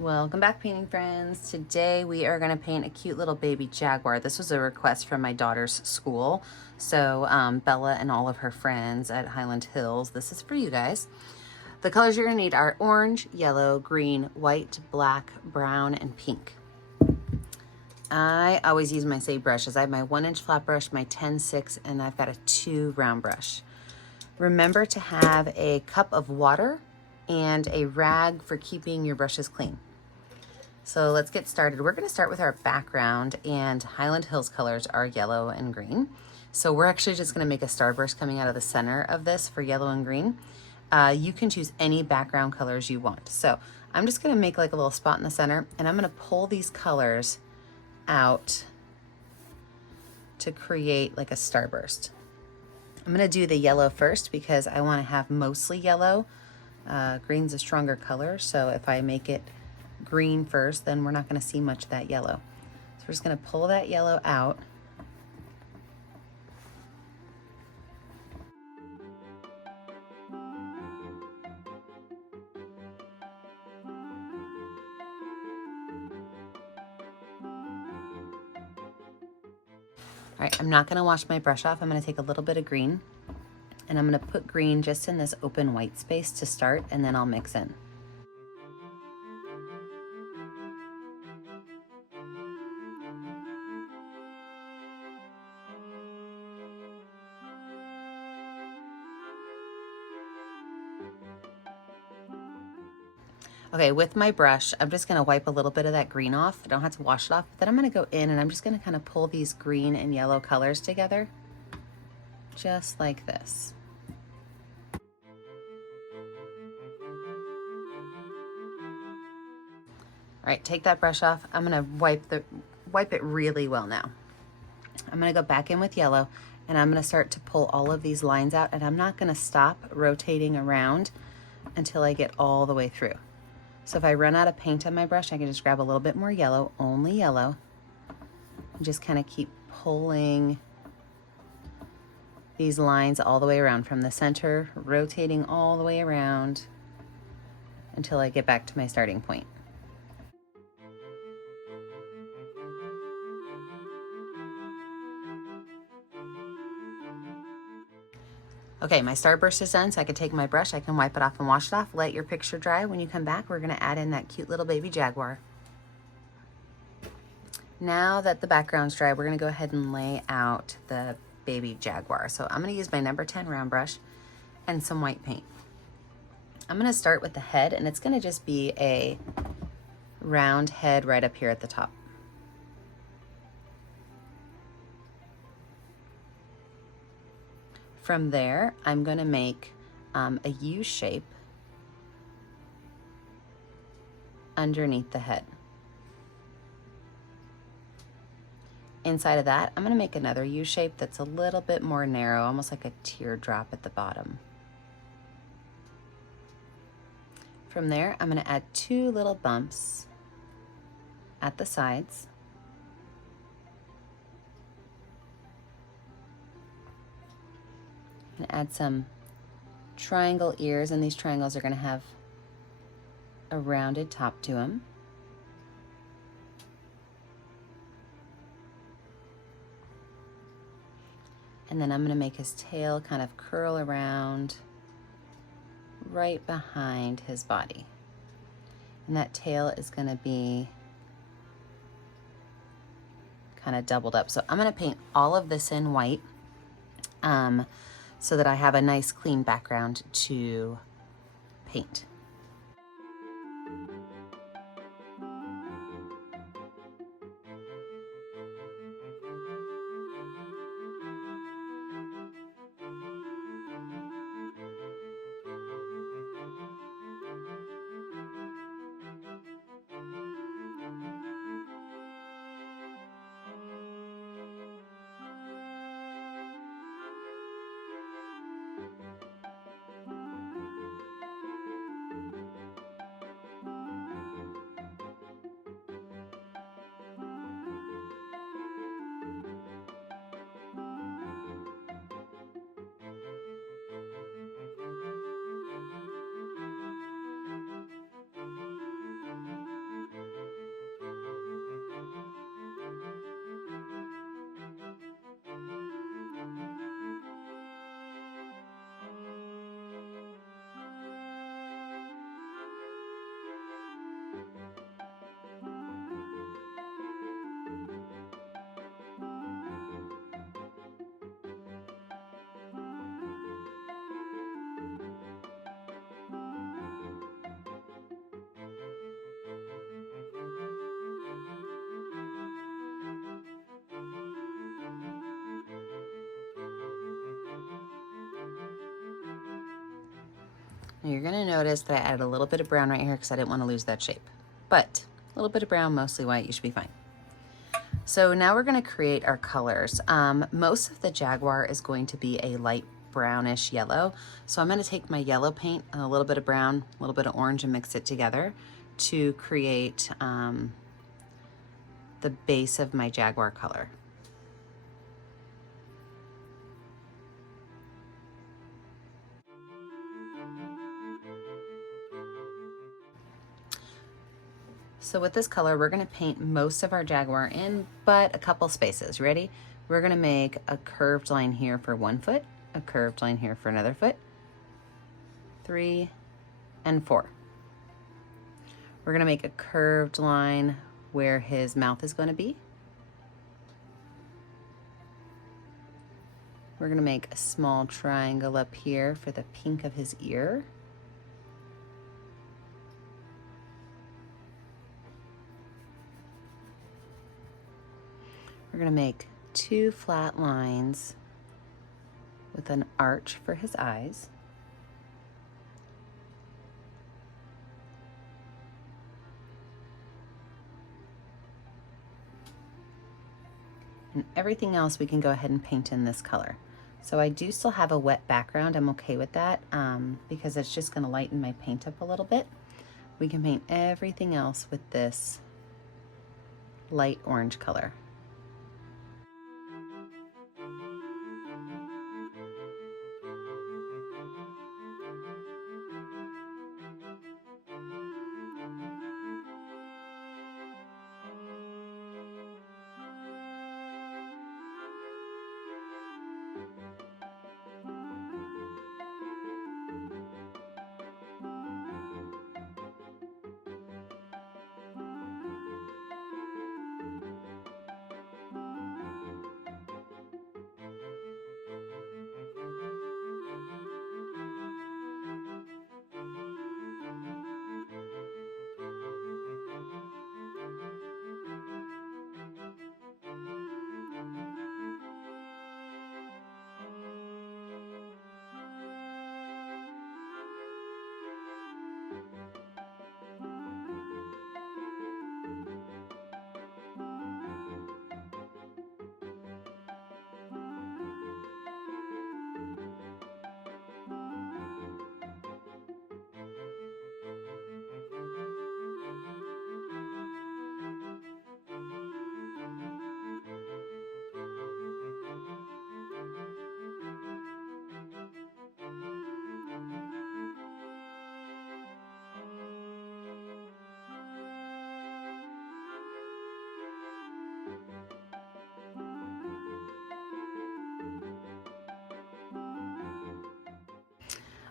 Welcome back, painting friends. Today we are going to paint a cute little baby jaguar. This was a request from my daughter's school. So Bella and all of her friends at Highland Hills, this is for you guys. The colors you're going to need are orange, yellow, green, white, black, brown, and pink. I always use my same brushes. I have my 1-inch flat brush, my 10-6, and I've got a 2 round brush. Remember to have a cup of water and a rag for keeping your brushes clean. So let's get started. We're going to start with our background, and Highland Hills colors are yellow and green. So we're actually just going to make a starburst coming out of the center of this for yellow and green. You can choose any background colors you want. So I'm just going to make like a little spot in the center, and I'm going to pull these colors out to create like a starburst. I'm going to do the yellow first because I want to have mostly yellow. Green's a stronger color, so if I make it green first, then we're not going to see much of that yellow. So we're just going to pull that yellow out. All right, I'm not going to wash my brush off. I'm going to take a little bit of green, and I'm going to put green just in this open white space to start, and then I'll mix in. Okay, with my brush, I'm just gonna wipe a little bit of that green off. I don't have to wash it off. Then I'm gonna go in and I'm just gonna kind of pull these green and yellow colors together, just like this. All right, take that brush off. I'm gonna wipe it really well now. I'm gonna go back in with yellow, and I'm gonna start to pull all of these lines out, and I'm not gonna stop rotating around until I get all the way through. So if I run out of paint on my brush, I can just grab a little bit more yellow, only yellow, and just kind of keep pulling these lines all the way around from the center, rotating all the way around until I get back to my starting point. Okay, my starburst is done, so I can take my brush, I can wipe it off and wash it off. Let your picture dry. When you come back, we're gonna add in that cute little baby jaguar. Now that the background's dry, we're gonna go ahead and lay out the baby jaguar. So I'm gonna use my number 10 round brush and some white paint. I'm gonna start with the head, and it's gonna just be a round head right up here at the top. From there, I'm going to make a U shape underneath the head. Inside of that, I'm going to make another U shape that's a little bit more narrow, almost like a teardrop at the bottom. From there, I'm going to add 2 little bumps at the sides. And add some triangle ears, and these triangles are going to have a rounded top to them. And then I'm going to make his tail kind of curl around right behind his body. And that tail is going to be kind of doubled up. So I'm going to paint all of this in white. So that I have a nice clean background to paint. Now you're gonna notice that I added a little bit of brown right here because I didn't want to lose that shape. But a little bit of brown, mostly white, you should be fine. So now we're gonna create our colors. Most of the Jaguar is going to be a light brownish yellow. So I'm gonna take my yellow paint and a little bit of brown, a little bit of orange and mix it together to create the base of my Jaguar color. So with this color, we're gonna paint most of our Jaguar in, but a couple spaces. Ready? We're gonna make a curved line here for 1 foot, a curved line here for another foot, 3 and 4. We're gonna make a curved line where his mouth is gonna be. We're gonna make a small triangle up here for the pink of his ear. We're gonna make 2 flat lines with an arch for his eyes. And everything else we can go ahead and paint in this color. So I do still have a wet background. I'm okay with that because it's just gonna lighten my paint up a little bit. We can paint everything else with this light orange color.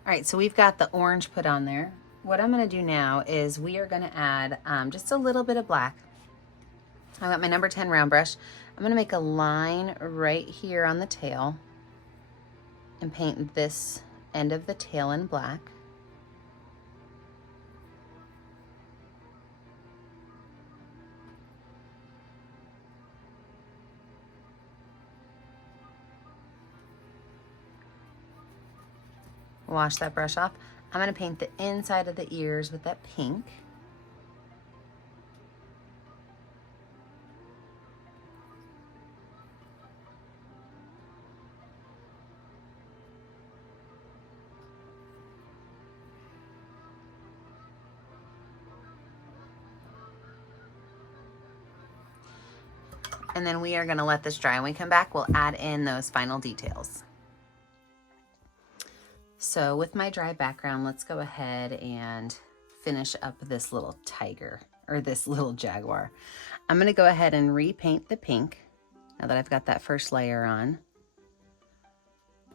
All right, so we've got the orange put on there. What I'm gonna do now is we are gonna add just a little bit of black. I got my number 10 round brush. I'm gonna make a line right here on the tail and paint this end of the tail in black. Wash that brush off. I'm gonna paint the inside of the ears with that pink. And then we are gonna let this dry. When we come back, we'll add in those final details. So with my dry background, let's go ahead and finish up this little tiger, or this little Jaguar. I'm gonna go ahead and repaint the pink now that I've got that first layer on.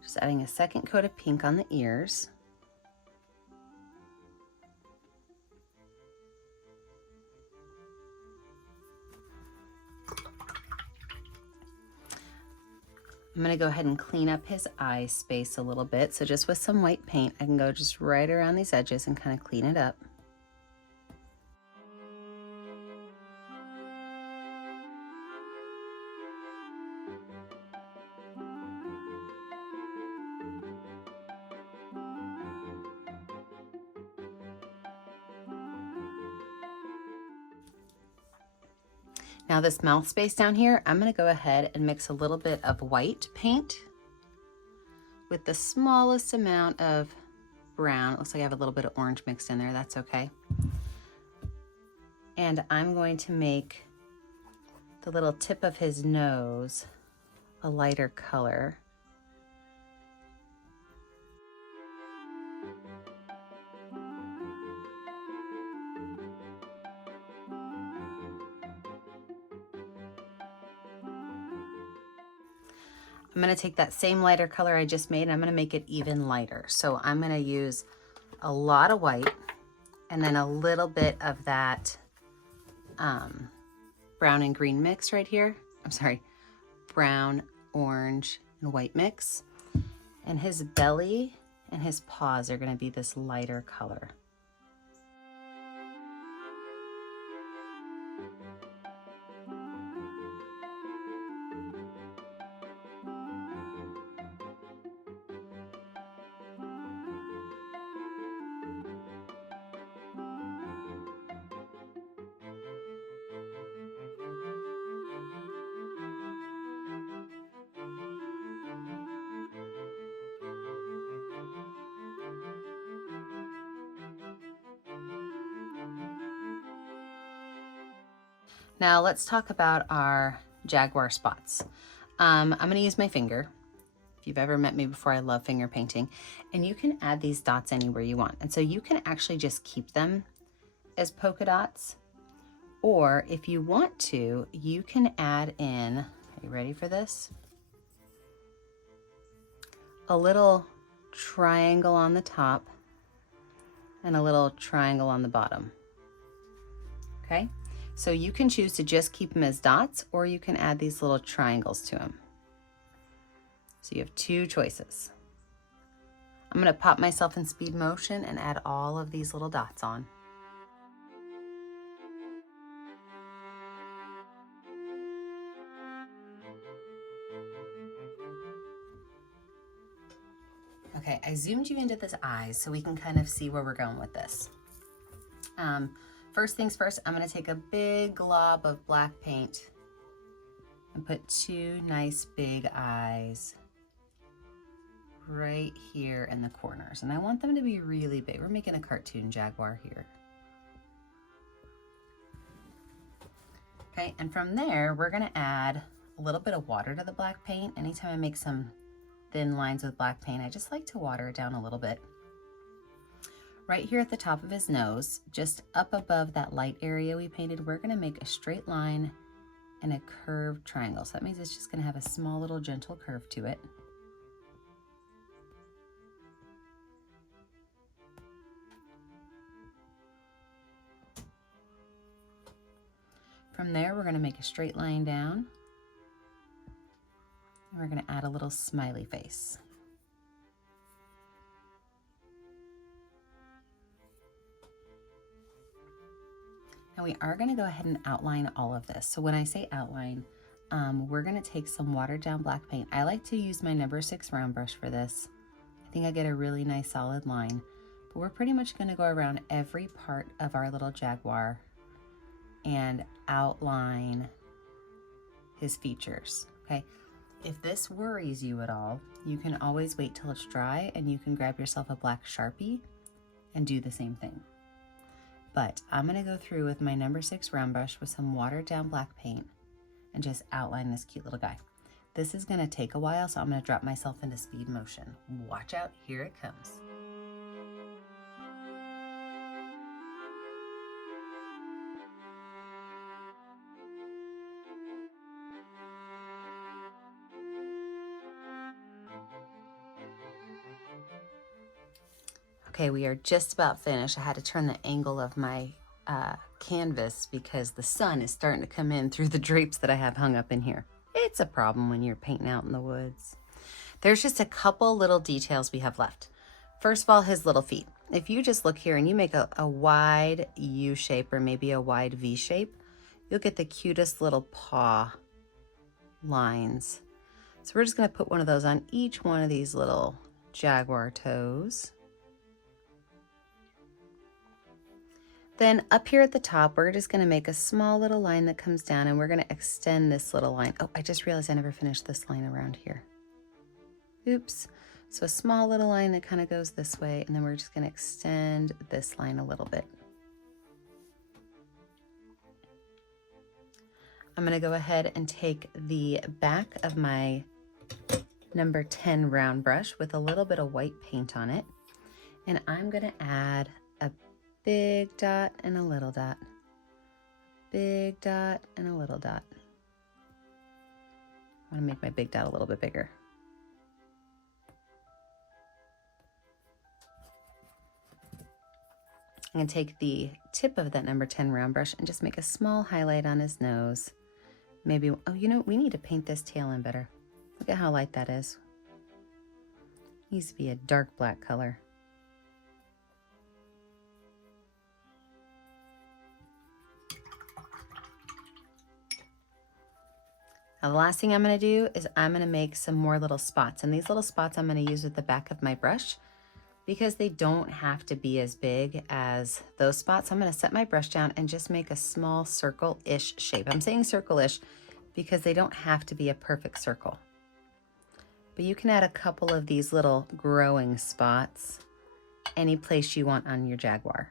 Just adding a second coat of pink on the ears. I'm gonna go ahead and clean up his eye space a little bit. So just with some white paint, I can go just right around these edges and kind of clean it up. Now this mouth space down here, I'm gonna go ahead and mix a little bit of white paint with the smallest amount of brown. It looks like I have a little bit of orange mixed in there, that's okay. And I'm going to make the little tip of his nose a lighter color. I'm gonna take that same lighter color I just made and I'm gonna make it even lighter. So I'm gonna use a lot of white and then a little bit of that brown and green mix right here. I'm sorry, brown, orange, and white mix. And his belly and his paws are gonna be this lighter color. Now let's talk about our Jaguar Spots. I'm gonna use my finger. If you've ever met me before, I love finger painting. And you can add these dots anywhere you want. And so you can actually just keep them as polka dots. Or if you want to, you can add in, are you ready for this? A little triangle on the top and a little triangle on the bottom, okay? So you can choose to just keep them as dots, or you can add these little triangles to them. So you have two choices. I'm gonna pop myself in speed motion and add all of these little dots on. Okay, I zoomed you into his eyes so we can kind of see where we're going with this. First things first, I'm gonna take a big glob of black paint and put two nice big eyes right here in the corners. And I want them to be really big. We're making a cartoon jaguar here. Okay, and from there, we're gonna add a little bit of water to the black paint. Anytime I make some thin lines with black paint, I just like to water it down a little bit. Right here at the top of his nose, just up above that light area we painted, we're gonna make a straight line and a curved triangle. So that means it's just gonna have a small little gentle curve to it. From there, we're gonna make a straight line down. And we're gonna add a little smiley face. Now we are gonna go ahead and outline all of this. So when I say outline, we're gonna take some watered down black paint. I like to use my number 6 round brush for this. I think I get a really nice solid line, but we're pretty much gonna go around every part of our little jaguar and outline his features, okay? If this worries you at all, you can always wait till it's dry and you can grab yourself a black Sharpie and do the same thing. But I'm gonna go through with my number 6 round brush with some watered down black paint and just outline this cute little guy. This is gonna take a while, so I'm gonna drop myself into speed motion. Watch out, here it comes. Okay, we are just about finished. I had to turn the angle of my canvas because the sun is starting to come in through the drapes that I have hung up in here. It's a problem when you're painting out in the woods. There's just a couple little details we have left. First of all, his little feet. If you just look here and you make a wide U shape or maybe a wide V shape, you'll get the cutest little paw lines. So we're just gonna put one of those on each one of these little jaguar toes. Then up here at the top, we're just gonna make a small little line that comes down, and we're gonna extend this little line. Oh, I just realized I never finished this line around here. Oops. So a small little line that kind of goes this way, and then we're just gonna extend this line a little bit. I'm gonna go ahead and take the back of my number 10 round brush with a little bit of white paint on it, and I'm gonna add a big dot and a little dot, big dot and a little dot. I wanna make my big dot a little bit bigger. I'm gonna take the tip of that number 10 round brush and just make a small highlight on his nose. Maybe, oh, you know, we need to paint this tail in better. Look at how light that is. Needs to be a dark black color. Now the last thing I'm gonna do is I'm gonna make some more little spots. And these little spots I'm gonna use with the back of my brush because they don't have to be as big as those spots. I'm gonna set my brush down and just make a small circle-ish shape. I'm saying circle-ish because they don't have to be a perfect circle. But you can add a couple of these little growing spots any place you want on your Jaguar.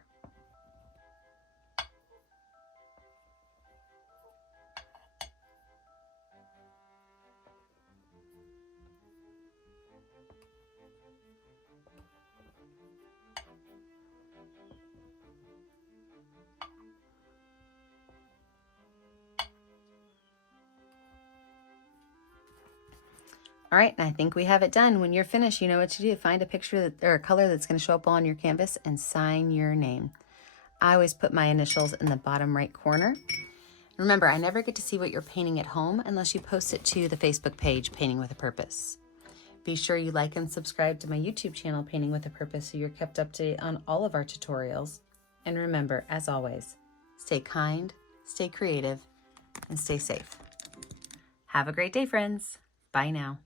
All right, and I think we have it done. When you're finished, you know what to do. Find a picture that, or a color that's going to show up on your canvas and sign your name. I always put my initials in the bottom right corner. Remember, I never get to see what you're painting at home unless you post it to the Facebook page, Painting with a Purpose. Be sure you like and subscribe to my YouTube channel, Painting with a Purpose, so you're kept up to date on all of our tutorials. And remember, as always, stay kind, stay creative, and stay safe. Have a great day, friends. Bye now.